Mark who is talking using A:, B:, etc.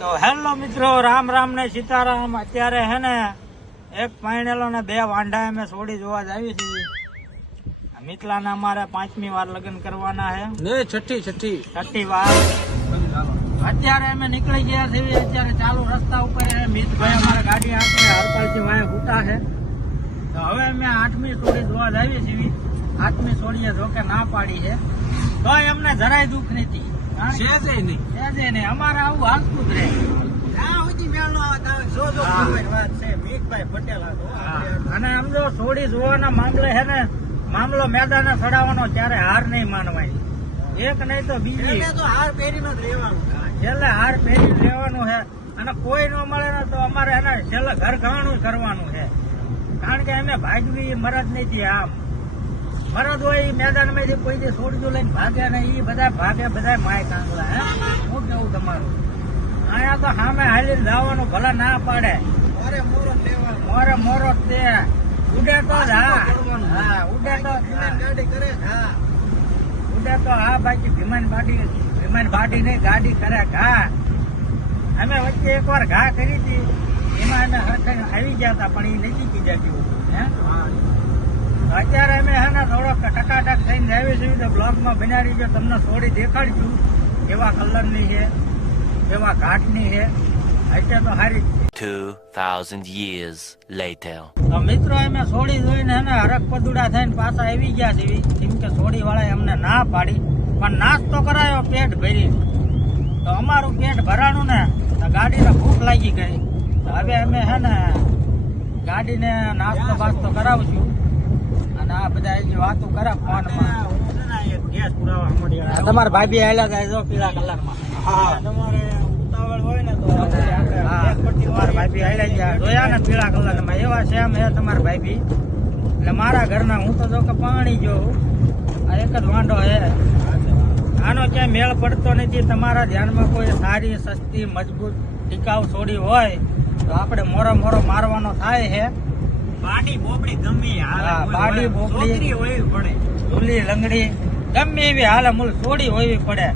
A: તો હેલો મિત્રો રામ રામ ને સીતારામ. અત્યારે હે ને એક પાણેલો ને બે વાંઢા અમે છોડી જોવા જ આવી છીએ. મિથલાના અમારે પાંચમી વાર લગ્ન કરવાના હે.
B: ને છઠ્ઠી છઠ્ઠી.
A: છઠ્ઠી વાર. અત્યારે અમે નીકળી ગયા છીએ અત્યારે ચાલુ રસ્તા ઉપર. મિતભાઈ અમારે ગાડી આપે હરપાલથી વાય ઉતા છે તો હવે અમે આઠમી સોડી જોવા જ આવી છીએ. આઠમી છોડીએ જોકે ના પાડી છે તો એમને જરાય દુઃખ નથી.
B: છે નહીં.
A: છે નહીં. અમારે આવું હાલતું જ રહે. અને આમ જો સોડી જોવાના મામલે છે ને મામલો મેદાને ચડાવવાનો ત્યારે હાર નહીં માનવાય. એક નહીં તો બીજી. છેલ્લે હાર પહેરી લેવાનું છે. અને કોઈ ન મળે ને તો અમારે એને છેલ્લે ઘર ઘાણું જ કરવાનું છે. કારણ કે અમે ભાગવી મરદ નથી આમ. મરદ હોય એ મેદાનમાંથી કોઈ જે સોડજો લઈને ભાગે ને એ બધા ભાગે બધા માય કાંગલા હે? શું કેવું તમારું? અહીંયા તો સામે હાલીને જવાનું ભલે ના પાડે. મોરે મોરો જ તે ઉડે તો હા. હા ઉડે તો હા. ઉડે તો હા બાકી વિમાન બાડી વિમાન બાડી નહીં ગાડી કરે ઘા. અમે વચ્ચે એકવાર ઘા કરી હતી. એમાં અમે હરખે આવી ગયા હતા પણ એ નથી કીધા જેવું હે? અત્યારે અમે હે ને થોડોક ટકાટક થઈને આવી છીએ તો બ્લોગમાં બનાવી ગયો તમને થોડી દેખાડશું એવા કલરની છે. કેવા ઘાટની છે. અત્યારે તો જ છે.
C: 2,000 years later.
A: તો મિત્રો અમે સોડી જોઈને હે ને હરક પદુડા થઈને પાછા આવી ગયા છે કેમ કે સોડી વાળાએ અમને ના પાડી. પણ નાસ્તો કરાયો પેટ ભરી તો અમારું પેટ ભરાણું ને તો ગાડીને ભૂખ લાગી ગઈ. તો હવે અમે હે ને ગાડીને નાસ્તો બાસ્તો કરાવશું. અને આ બધા હજી વાતો કરે ફોનમાં. તમારા ભાભી આવેલા જાય જો પીળા કલરમાં. તમારે ઉતાવળ હોય ને તો હા. તમારા ભાભી આવેલા ગયા જોયા ને પીળા કલરમાં. એવા છે એમ હે તમારા ભાભી એટલે મારા ઘરના હું તો જો કે પાણી જોઉં. આ એક જ વાંઢો હે આનો ક્યાંય મેળ પડતો નથી. તમારા ધ્યાનમાં કોઈ સારી સસ્તી મજબૂત ટીકાઉ છોડી હોય તો આપણે મોરો મોરો મારવાનો થાય છે.
B: બાડી બોબડી ગમે
A: હા, બાડી બોબડી.
B: હોય પડે.
A: ચૂલી લંગડી ગમે એવી હાલે. મૂળ છોડી હોવી પડે.